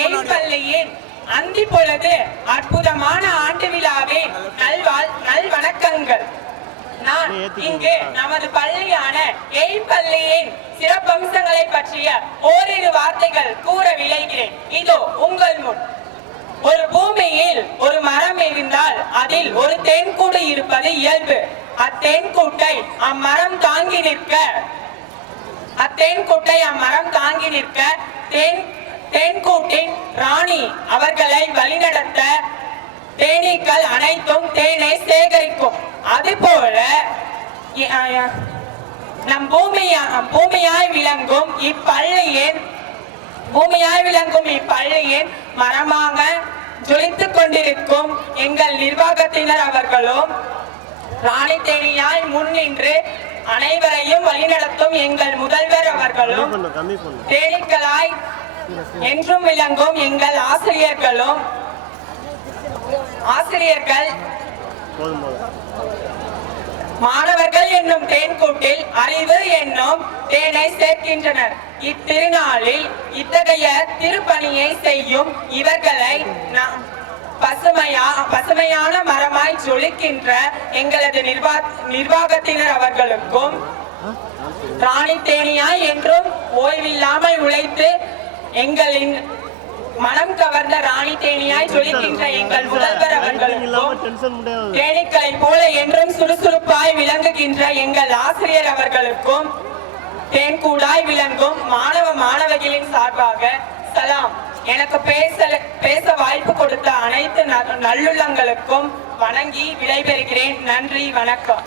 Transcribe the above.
Aim பள்ளியின் அந்தி பொழுது அற்புதமான ஆண்டு விழாவின் நல் வணக்கங்கள். நான் இங்கு நமது பள்ளியான எய்ம் பள்ளியின் சிறப்பம்சங்களை பற்றிய ஓரிரு வார்த்தைகள் கூற விளைகிறேன். இதோ உங்கள் முன். ஒரு பூமியில் ஒரு மரம் இருந்தால் அதில் ஒரு தேன்கூடு இருப்பது இயல்பு. அத்தேன்கூட்டை அம்மரம் தாங்கி நிற்க தேன்கூட்டின் ராணி அவர்களை வழிநடத்த தேனீக்கள் அனைத்தும் தேனை சேகரிக்கும். அதுபோல நம் பூமியாய் விளங்கும் இப்பள்ளியின் மரமாக ஜொலித்துக் கொண்டிருக்கும் எங்கள் நிர்வாகத்தினர் அவர்களும், ராணி தேனியாய் முன்னின்று அனைவரையும் வழிநடத்தும் எங்கள் முதல்வர் அவர்களும், தேனீக்களாய் என்றும் விளங்கும் எங்கள் ஆசிரியர்கள் மாணவர்கள் என்னும் தேன்கூட்டில் அறிவு என்னும் தேனை சேர்க்கின்றனர். இத்திருநாளில் இத்தகைய திருப்பணியை செய்யும் இவர்களை பசுமையான மரமாய் ஜொலிக்கின்ற எங்களது நிர்வாகத்தினர் அவர்களுக்கும், ராணி தேனியாய் என்றும் ஓய்வில்லாமல் உழைத்து எங்களின் மனம் கவர்ந்த ராணி தேனியாய் ஜொலிக்கின்ற எங்கள் முதல்வர் அவர்களுக்கும், தேனீக்களை போல என்றும் சுறுசுறுப்பாய் விளங்குகின்ற எங்கள் ஆசிரியர் அவர்களுக்கும், தேன்கூடாய் விளங்கும் மாணவர்களின் சார்பாக சலாம். எனக்கு பேச வாய்ப்பு கொடுத்த அனைத்து நல்லுள்ளங்களுக்கும் வணங்கி விடைபெறுகிறேன். நன்றி, வணக்கம்.